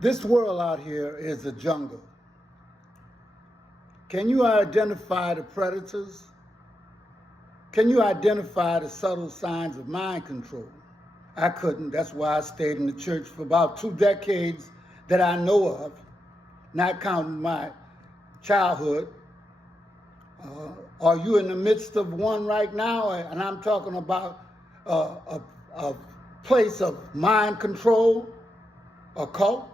This world out here is a jungle. Can you identify the predators? Can you identify the subtle signs of mind control? I couldn't. That's why I stayed in the church for about 2 decades that I know of, not counting my childhood. Are you in the midst of one right now? And I'm talking about a place of mind control, a cult.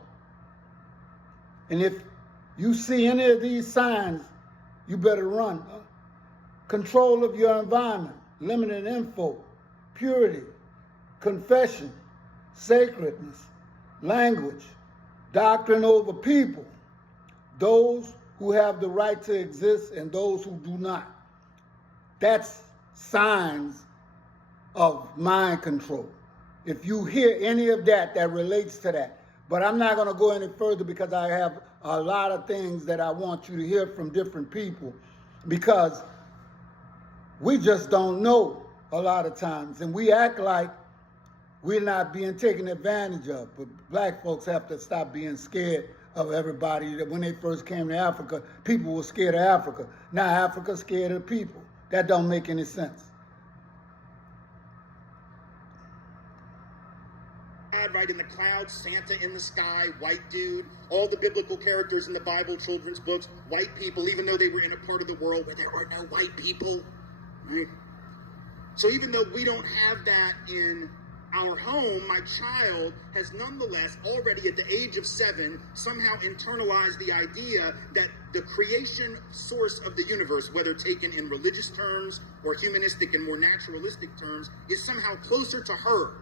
And if you see any of these signs, you better run. Control of your environment, limited info, purity, confession, sacredness, language, doctrine over people, those who have the right to exist and those who do not. That's signs of mind control. If you hear any of that, that relates to that. But I'm not going to go any further because I have a lot of things that I want you to hear from different people, because we just don't know a lot of times, and we act like we're not being taken advantage of. But black folks have to stop being scared of everybody. That when they first came to Africa, people were scared of Africa. Now Africa's scared of people. That don't make any sense. God right in the clouds, Santa in the sky, white dude, all the biblical characters in the Bible, children's books, white people, even though they were in a part of the world where there are no white people. Right? So even though we don't have that in our home, my child has nonetheless already at the age of 7 somehow internalized the idea that the creation source of the universe, whether taken in religious terms or humanistic and more naturalistic terms, is somehow closer to her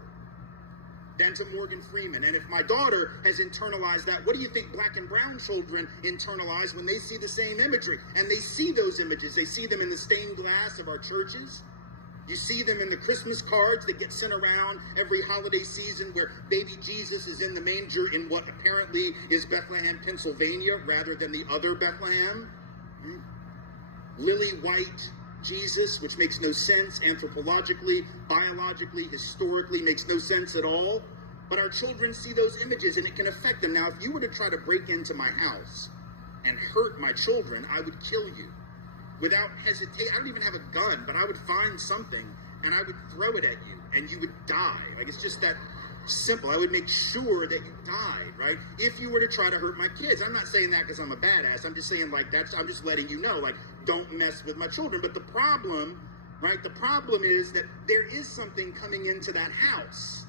than to Morgan Freeman. And if my daughter has internalized that, what do you think black and brown children internalize when they see the same imagery? And they see those images. They see them in the stained glass of our churches. You see them in the Christmas cards that get sent around every holiday season where baby Jesus is in the manger in what apparently is Bethlehem, Pennsylvania, rather than the other Bethlehem. Lily white Jesus, which makes no sense anthropologically, biologically, historically, makes no sense at all. But our children see those images and it can affect them. Now, if you were to try to break into my house and hurt my children, I would kill you. Without hesitation. I don't even have a gun, but I would find something and I would throw it at you and you would die. Like, it's just that simple. I would make sure that you died, right? If you were to try to hurt my kids. I'm not saying that because I'm a badass. I'm just saying, like, I'm just letting you know, like, don't mess with my children. But the problem, right? The problem is that there is something coming into that house.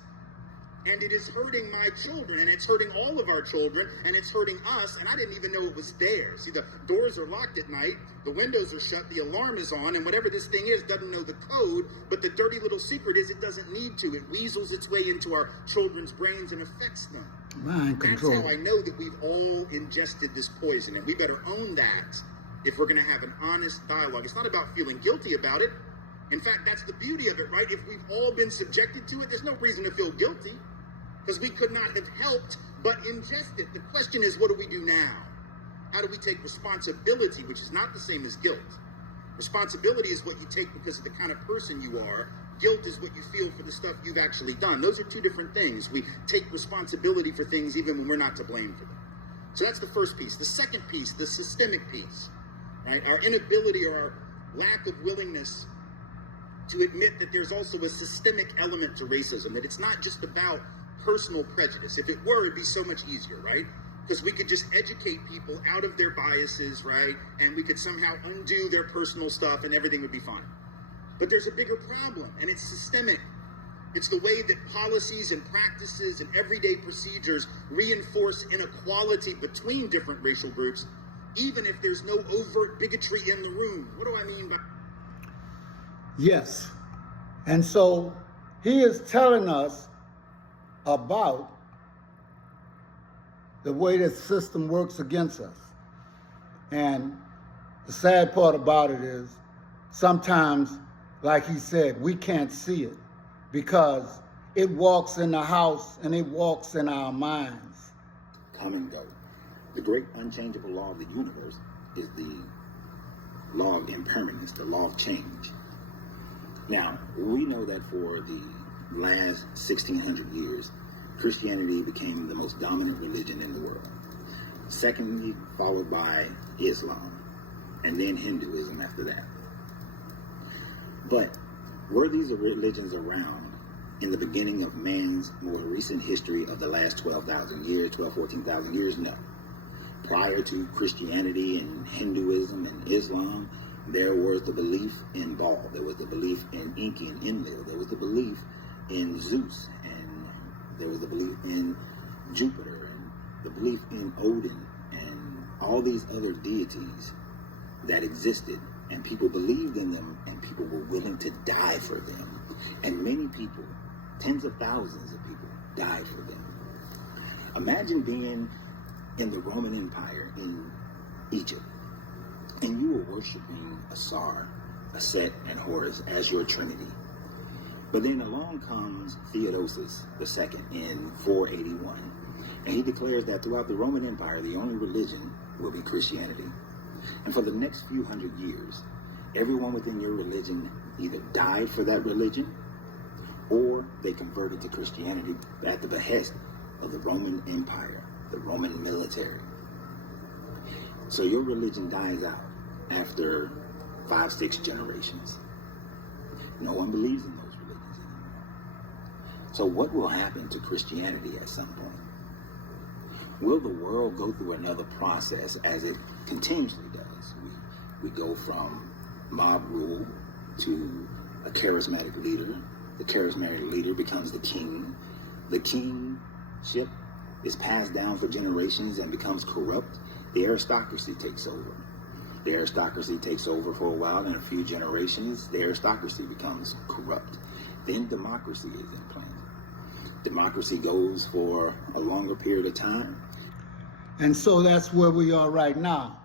And it is hurting my children, and it's hurting all of our children, and it's hurting us, and I didn't even know it was there. See, the doors are locked at night, the windows are shut, the alarm is on, and whatever this thing is doesn't know the code, but the dirty little secret is it doesn't need to. It weasels its way into our children's brains and affects them. Mind control. That's how I know that we've all ingested this poison, and we better own that if we're going to have an honest dialogue. It's not about feeling guilty about it. In fact, that's the beauty of it, right? If we've all been subjected to it, there's no reason to feel guilty, because we could not have helped but ingest it. The question is, what do we do now? How do we take responsibility, which is not the same as guilt? Responsibility is what you take because of the kind of person you are. Guilt is what you feel for the stuff you've actually done. Those are two different things. We take responsibility for things even when we're not to blame for them. So that's the first piece. The second piece, the systemic piece, right? Our inability or our lack of willingness to admit that there's also a systemic element to racism, that it's not just about personal prejudice. If it were, it'd be so much easier, right? Because we could just educate people out of their biases, right? And we could somehow undo their personal stuff and everything would be fine. But there's a bigger problem, and it's systemic. It's the way that policies and practices and everyday procedures reinforce inequality between different racial groups, even if there's no overt bigotry in the room. What do I mean by... Yes. And so he is telling us about the way the system works against us. And the sad part about it is sometimes, like he said, we can't see it because it walks in the house and it walks in our minds. Come and go. The great unchangeable law of the universe is the law of impermanence, the law of change. Now, we know that for the last 1,600 years, Christianity became the most dominant religion in the world. Secondly, followed by Islam, and then Hinduism after that. But were these religions around in the beginning of man's more recent history of the last 12,000 years, 14,000 years? No. Prior to Christianity and Hinduism and Islam, there was the belief in Baal, there was the belief in Enki and Enlil, there was the belief in Zeus, and there was the belief in Jupiter, and the belief in Odin, and all these other deities that existed, and people believed in them, and people were willing to die for them. And many people, tens of thousands of people, died for them. Imagine being in the Roman Empire in Egypt, and you were worshiping Asar, Set, and Horus as your trinity. But then along comes Theodosius II in 481, and he declares that throughout the Roman Empire, the only religion will be Christianity. And for the next few hundred years, everyone within your religion either died for that religion, or they converted to Christianity at the behest of the Roman Empire, the Roman military. So your religion dies out after 5-6 generations. No one believes in those religions anymore. So what will happen to Christianity at some point? Will the world go through another process as it continuously does? We go from mob rule to a charismatic leader. The charismatic leader becomes the king. The kingship is passed down for generations and becomes corrupt. The aristocracy takes over. The aristocracy takes over for a while, and a few generations, the aristocracy becomes corrupt. Then democracy is implanted. Democracy goes for a longer period of time. And so that's where we are right now.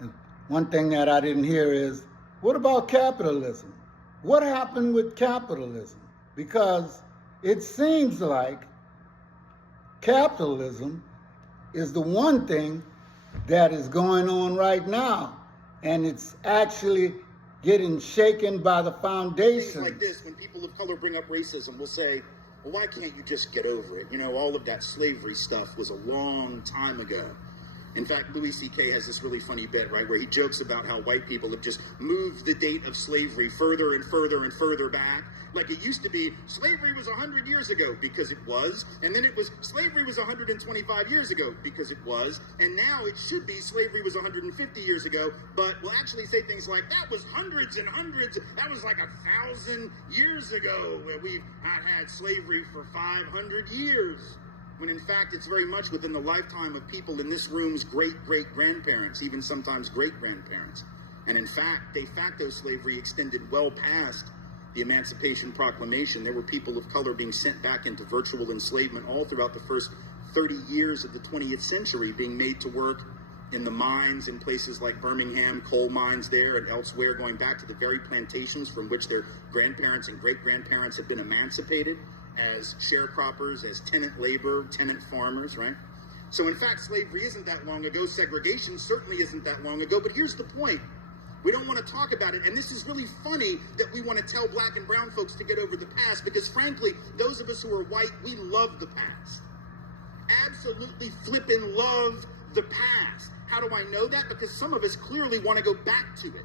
And one thing that I didn't hear is, what about capitalism? What happened with capitalism? Because it seems like capitalism is the one thing that is going on right now. And it's actually getting shaken by the foundation. Things like this, when people of color bring up racism, we'll say, well, why can't you just get over it? You know, all of that slavery stuff was a long time ago. In fact, Louis C.K. has this really funny bit, right, where he jokes about how white people have just moved the date of slavery further and further and further back. Like it used to be, slavery was 100 years ago, because it was. And then it was, slavery was 125 years ago, because it was. And now it should be, slavery was 150 years ago. But we'll actually say things like, that was hundreds and hundreds. That was like 1,000 years ago, where we've not had slavery for 500 years. When in fact, it's very much within the lifetime of people in this room's great-great-grandparents, even sometimes great-grandparents. And in fact, de facto slavery extended well past the Emancipation Proclamation. There were people of color being sent back into virtual enslavement all throughout the first 30 years of the 20th century, being made to work in the mines in places like Birmingham, coal mines there and elsewhere, going back to the very plantations from which their grandparents and great-grandparents had been emancipated as sharecroppers, as tenant labor, tenant farmers, right? So in fact, slavery isn't that long ago. Segregation certainly isn't that long ago. But here's the point. We don't want to talk about it. And this is really funny that we want to tell black and brown folks to get over the past, because frankly, those of us who are white, we love the past. Absolutely flippin' love the past. How do I know that? Because some of us clearly want to go back to it.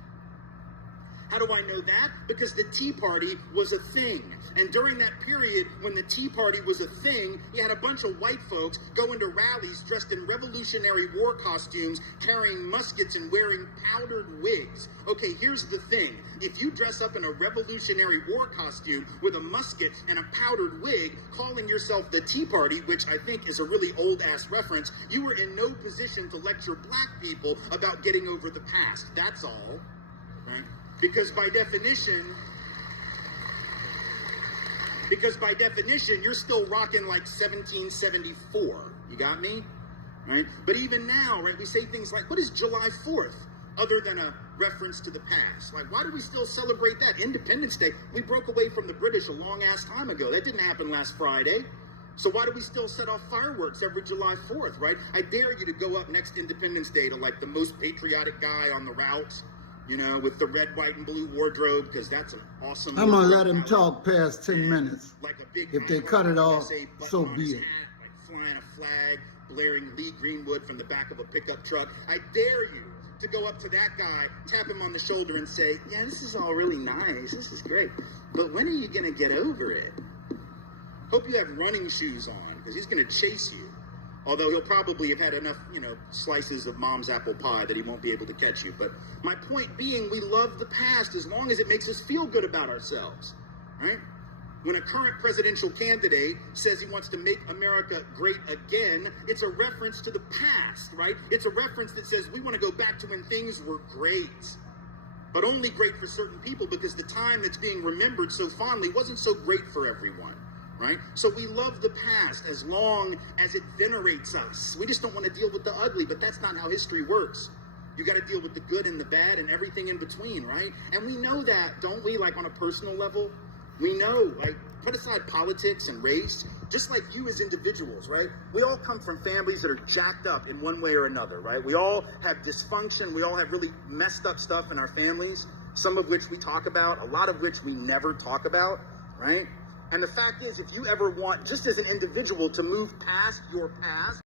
How do I know that? Because the Tea Party was a thing. And during that period when the Tea Party was a thing, you had a bunch of white folks going to rallies dressed in Revolutionary War costumes, carrying muskets and wearing powdered wigs. Okay, here's the thing. If you dress up in a Revolutionary War costume with a musket and a powdered wig, calling yourself the Tea Party, which I think is a really old-ass reference, you were in no position to lecture black people about getting over the past. That's all, right? Because by definition, you're still rocking like 1774. You got me? Right? But even now, right, we say things like, what is July 4th? Other than a reference to the past. Like, why do we still celebrate that? Independence Day. We broke away from the British a long ass time ago. That didn't happen last Friday. So why do we still set off fireworks every July 4th, right? I dare you to go up next Independence Day to like the most patriotic guy on the route. you know, with the red, white, and blue wardrobe, because that's an awesome. I'm gonna let him wardrobe. talk past 10 minutes. Like a big If they cut it off, USA button so on be his it. hat, like flying a flag, blaring Lee Greenwood from the back of a pickup truck. I dare you to go up to that guy, tap him on the shoulder, and say, "Yeah, this is all really nice. This is great, but when are you gonna get over it? Hope you have running shoes on, because he's gonna chase you. Although he'll probably have had enough, you know, slices of mom's apple pie that he won't be able to catch you. But my point being, we love the past as long as it makes us feel good about ourselves, right? When a current presidential candidate says he wants to make America great again, it's a reference to the past, right? It's a reference that says we want to go back to when things were great, but only great for certain people, because the time that's being remembered so fondly wasn't so great for everyone. Right? So we love the past as long as it venerates us. We just don't want to deal with the ugly, but that's not how history works. You got to deal with the good and the bad and everything in between, right? And we know that, don't we? Like on a personal level, we know, like, put aside politics and race, just like you as individuals, right? We all come from families that are jacked up in one way or another, right? We all have dysfunction. We all have really messed up stuff in our families, some of which we talk about, a lot of which we never talk about, right? And the fact is, if you ever want, just as an individual, to move past your past,